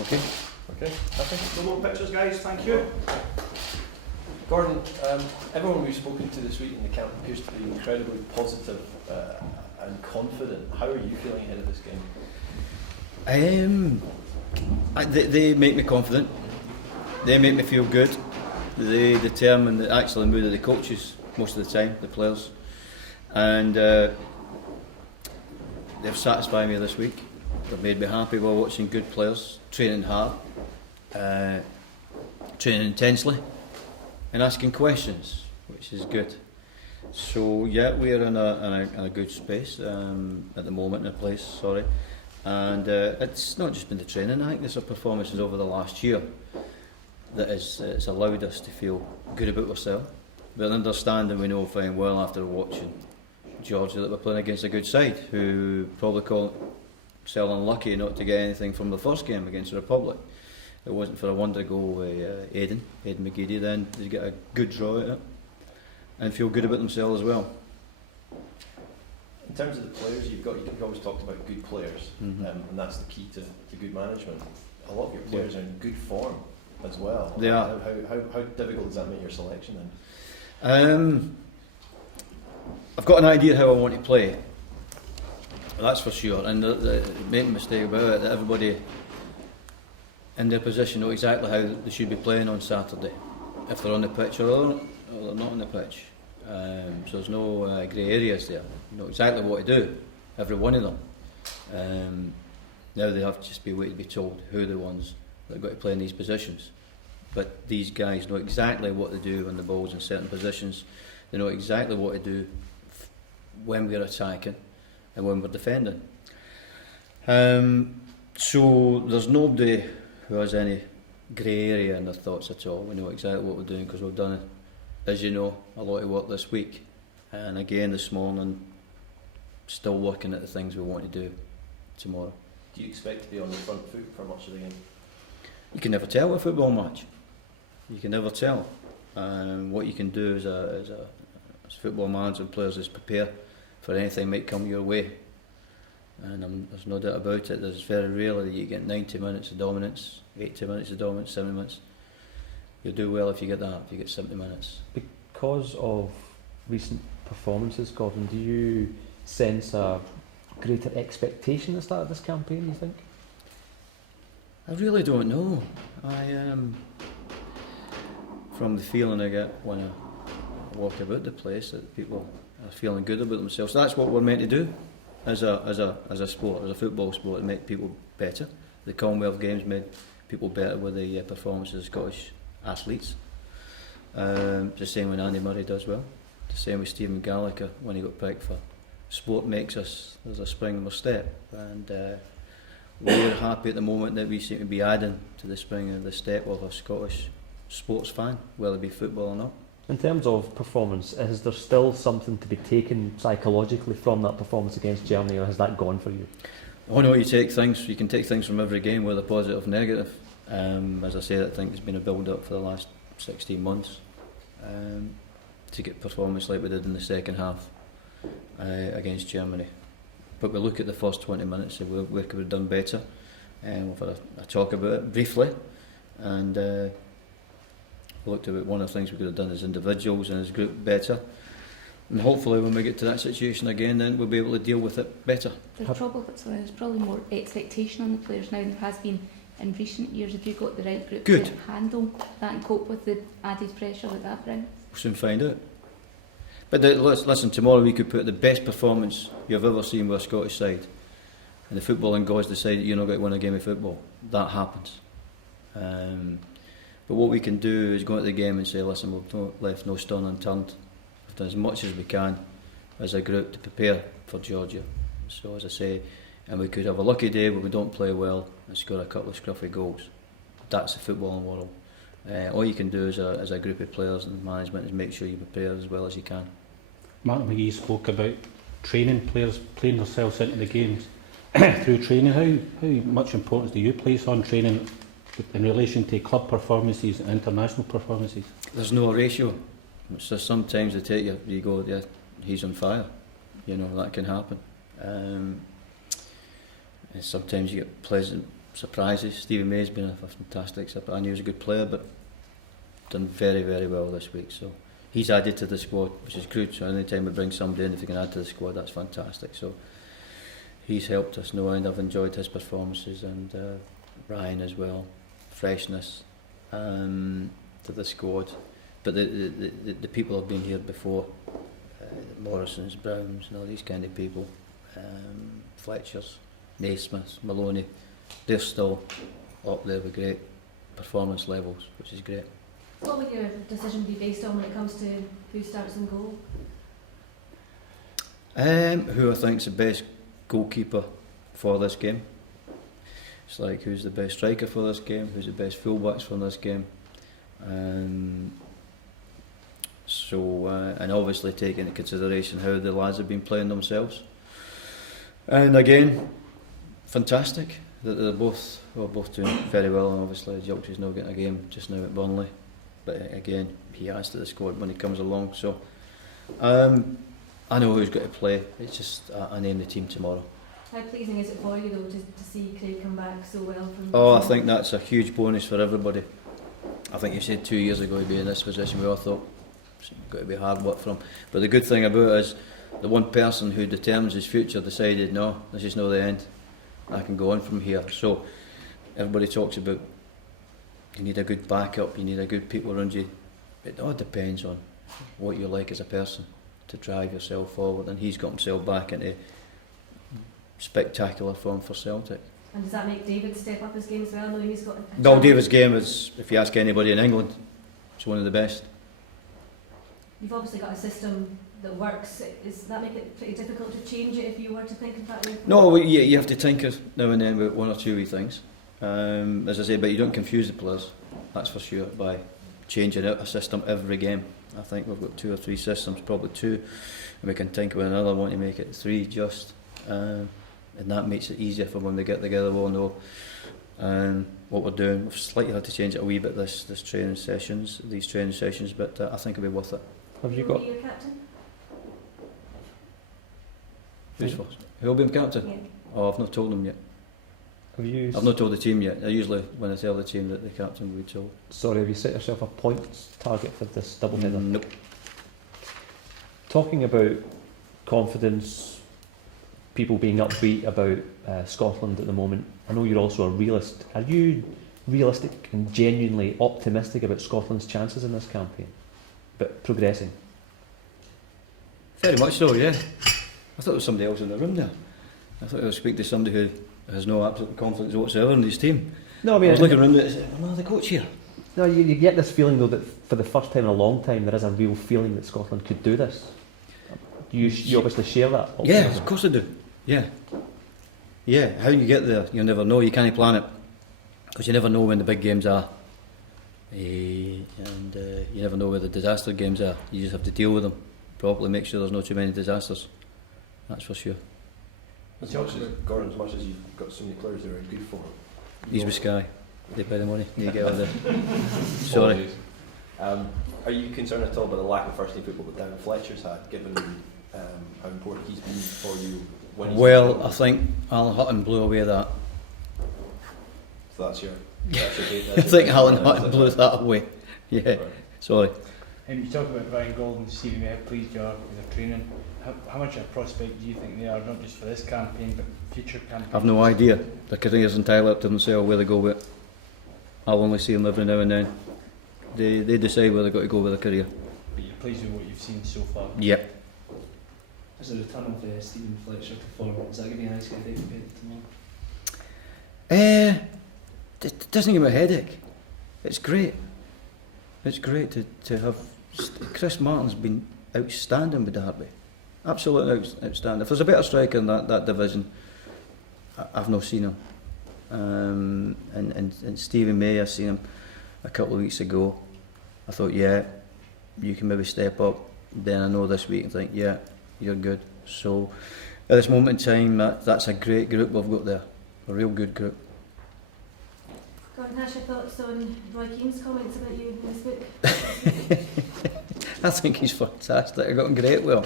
Okay. Okay. Happy? No more pictures, guys. Thank you. Gordon, everyone we've spoken to this week in the camp appears to be incredibly positive and confident. How are you feeling ahead of this game? They make me confident. They make me feel good. They determine the actual mood of the coaches most of the time, the players, and they've satisfied me this week. They've made me happy while watching good players training hard, training intensely, and asking questions, which is good. So yeah, we are in a good space at the moment, in a place. Sorry, and it's not just been the training. I think there's performances over the last year that it's allowed us to feel good about ourselves. But understanding, we know fine well after watching Georgia that we're playing against a good side who probably call themselves unlucky not to get anything from the first game against the Republic. It wasn't for a wonder goal with Aidan McGeady, then they get a good draw at it and feel good about themselves as well. In terms of the players you've always talked about good players, and that's the key to good management. A lot of your players are in good form as well. They are. How difficult does that make your selection then? I've got an idea how I want to play, that's for sure, and make a mistake about it that everybody in their position know exactly how they should be playing on Saturday, if they're on the pitch or they're not on the pitch. So there's no grey areas there. You know exactly what to do, every one of them. Now they have to just be waiting to be told who are the ones that have got to play in these positions. But these guys know exactly what to do when the ball's in certain positions. They know exactly what to do when we're attacking and when we're defending. So there's nobody who has any grey area in their thoughts at all. We know exactly what we're doing because we've done it, as you know, a lot of work this week. And again this morning, still working at the things we want to do tomorrow. Do you expect to be on the front foot for much of the game? You can never tell with a football match. You can never tell. What you can do as football managers and players is prepare for anything might come your way. And there's no doubt about it. There's very rarely that you get 90 minutes of dominance, 80 minutes of dominance, 70 minutes. You'll do well if you get that, if you get 70 minutes. Because of recent performances, Gordon, do you sense a greater expectation at the start of this campaign, you think? I really don't know. From the feeling I get when I walk about the place, that people are feeling good about themselves. So that's what we're meant to do as a sport, as a football sport, to make people better. The Commonwealth Games made people better with the performances of Scottish athletes. It's the same when Andy Murray does well. The same with Stephen Gallagher when he got picked for. Sport makes us, there's a spring in our step, and we're happy at the moment that we seem to be adding to the spring of the step of a Scottish sports fan, whether it be football or not. In terms of performance, is there still something to be taken psychologically from that performance against Germany, or has that gone for you? Oh no, you can take things from every game, whether positive or negative. As I said, I think it's been a build-up for the last 16 months to get performance like we did in the second half against Germany. But we look at the first 20 minutes and where could we have done better. We've had a talk about it briefly, and we looked at one of the things we could have done as individuals and as a group better. And hopefully when we get to that situation again, then we'll be able to deal with it better. There's probably more expectation on the players now than there has been in recent years. Have you got the right group to handle that and cope with the added pressure that that brings? We'll soon find out. But listen, tomorrow we could put the best performance you've ever seen with a Scottish side, and the footballing gods decide that you're not going to win a game of football. That happens. But what we can do is go into the game and say, listen, we've left no stone unturned. We've done as much as we can as a group to prepare for Georgia. So as I say, and we could have a lucky day where we don't play well and score a couple of scruffy goals. That's the footballing world. All you can do as a group of players and management is make sure you prepare as well as you can. Martin McGee spoke about training, players playing themselves into the games through training. How much importance do you place on training in relation to club performances and international performances? There's no ratio. So sometimes they take you go, yeah, he's on fire. You know, that can happen. And sometimes you get surprises. Stevie May's been a fantastic surprise. I knew he was a good player, but done very, very well this week. So he's added to the squad, which is good. So any time we bring somebody in, if you can add to the squad, that's fantastic. So he's helped us no end. I've enjoyed his performances, and Ryan as well. Freshness to the squad. But the people have been here before, Morrisons, Browns, and all these kind of people, Fletchers, Naismiths, Maloney, they're still up there with great performance levels, which is great. What would your decision be based on when it comes to who starts in goal? Who I think's the best goalkeeper for this game. It's like, who's the best striker for this game, who's the best fullbacks for this game. And obviously take into consideration how the lads have been playing themselves. And again, fantastic that they're both doing very well, and obviously Yorkshire's now getting a game just now at Burnley, but again he adds to the squad when he comes along. So I know who's got to play. It's just I name the team tomorrow. How pleasing is it for you though to see Craig come back so well from? Oh, I think that's a huge bonus for everybody. I think you said 2 years ago he'd be in this position. We all thought it's got to be hard work for him. But the good thing about it is the one person who determines his future decided, no, this is not the end. I can go on from here. So everybody talks about you need a good backup, you need a good people around you. It all depends on what you like as a person to drive yourself forward, and he's got himself back into spectacular form for Celtic. And does that make David step up his game as well, knowing he's got a No, challenge? David's game is, if you ask anybody in England, it's one of the best. You've obviously got a system that works. Does that make it pretty difficult to change it if you were to think of that way? No, you have to tinker now and then with one or two wee things. As I say, but you don't confuse the players, that's for sure, by changing out a system every game. I think we've got 2 or 3 systems, probably 2, and we can tinker with another one to make it 3 just. And that makes it easier for when we get together. We'll know what we're doing. We've slightly had to change it a wee bit these training sessions, but I think it'll be worth it. Have you Who will got? be your captain? Who's first? Who'll be my captain? Yeah. Oh, I've not told them yet. Have you? I've not told the team yet. I usually, when I tell the team that the captain will be told. Sorry, have you set yourself a points target for this double header? Nope. Talking about confidence, people being upbeat about Scotland at the moment. I know you're also a realist. Are you realistic and genuinely optimistic about Scotland's chances in this campaign, but progressing? Very much so, yeah. I thought there was somebody else in the room there. I thought I was speaking to somebody who has no absolute confidence whatsoever in his team. No, I I mean, was looking around and said, "Am I the coach here?" no, you get this feeling though that for the first time in a long time there is a real feeling that Scotland could do this. You obviously share that. Yeah, optimism. of course I do. Yeah. Yeah, how you get there, you'll never know. You can't plan it, because you never know when the big games are. And you never know where the disaster games are. You just have to deal with them properly, make sure there's not too many disasters. That's for sure. Gordon, as much as you've got so many players that are in good form. He's with Sky. They pay the money. You get out there. Sorry. Are you concerned at all by the lack of first team football that Darren Fletcher's had, given how important he's been for you? When he's Well, I think Alan Hutton blew away that. So that's your I think Alan Hutton blew that away. Yeah, Right. sorry. You talk about Ryan Gold and Stevie May, how pleased you are with their training. How much of a prospect do you think they are, not just for this campaign, but future campaigns? I've no idea. Their career's entirely up to themselves where they go with it. I'll only see them every now and then. They decide where they've got to go with their career. But you're pleased with what you've seen so far? Yeah. As a return of Stephen Fletcher to form, is that going to be a nice headache tomorrow? It doesn't give me a headache. It's great. It's great to have... Chris Martin's been outstanding with Derby. Absolutely outstanding. If there's a better striker in that division, I've not seen him. And Stevie May, I seen him a couple of weeks ago. I thought, yeah, you can maybe step up. Then I know this week and think, yeah, you're good. So at this moment in time, that's a great group we've got there. A real good group. Gordon, has your thoughts on Roy Keane's comments about you in this book? I think he's fantastic. I got on great well.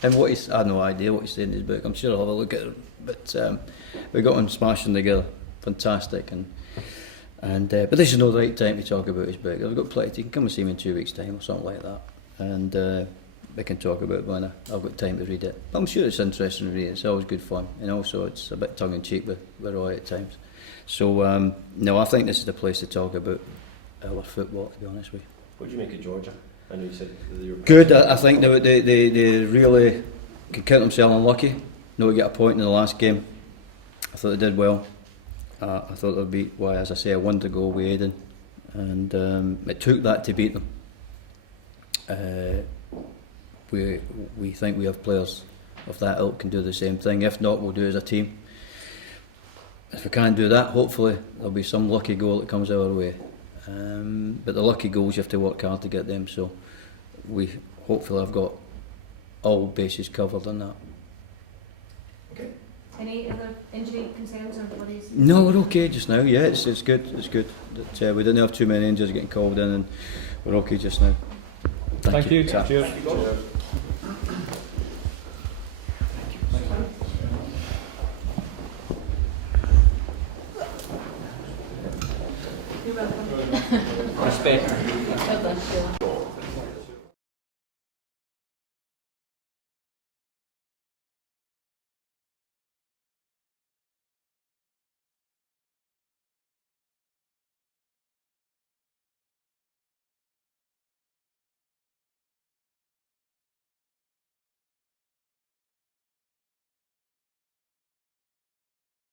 And I have no idea what he's saying in his book. I'm sure I'll have a look at it. But we got on smashing together. fantastic, and but this is not the right time to talk about his book. I've got plenty. You can come and see me in 2 weeks' time or something like that, and we can talk about it when I've got time to read it. But I'm sure it's interesting to read. It's always good fun, and also it's a bit tongue in cheek with Roy at times. So no, I think this is the place to talk about our football. To be honest with you. What do you make of Georgia? I know you said they were Good. I think they really could count themselves unlucky not to get a point in the last game. I thought they did well. I thought they'd beat, well, as I say, a 1 to go with Aden, and it took that to beat them. We think we have players of that ilk can do the same thing. If not, we'll do it as a team. If we can't do that, hopefully there'll be some lucky goal that comes our way. But the lucky goals, you have to work hard to get them. So we hopefully have got all bases covered on that. Any other injury concerns or worries? No, we're okay just now. Yeah, it's good. It's good that we didn't have too many injuries getting called in, and we're okay just now. Thank you. Ta. Cheers. You're welcome. Respect. Well done, Sheila.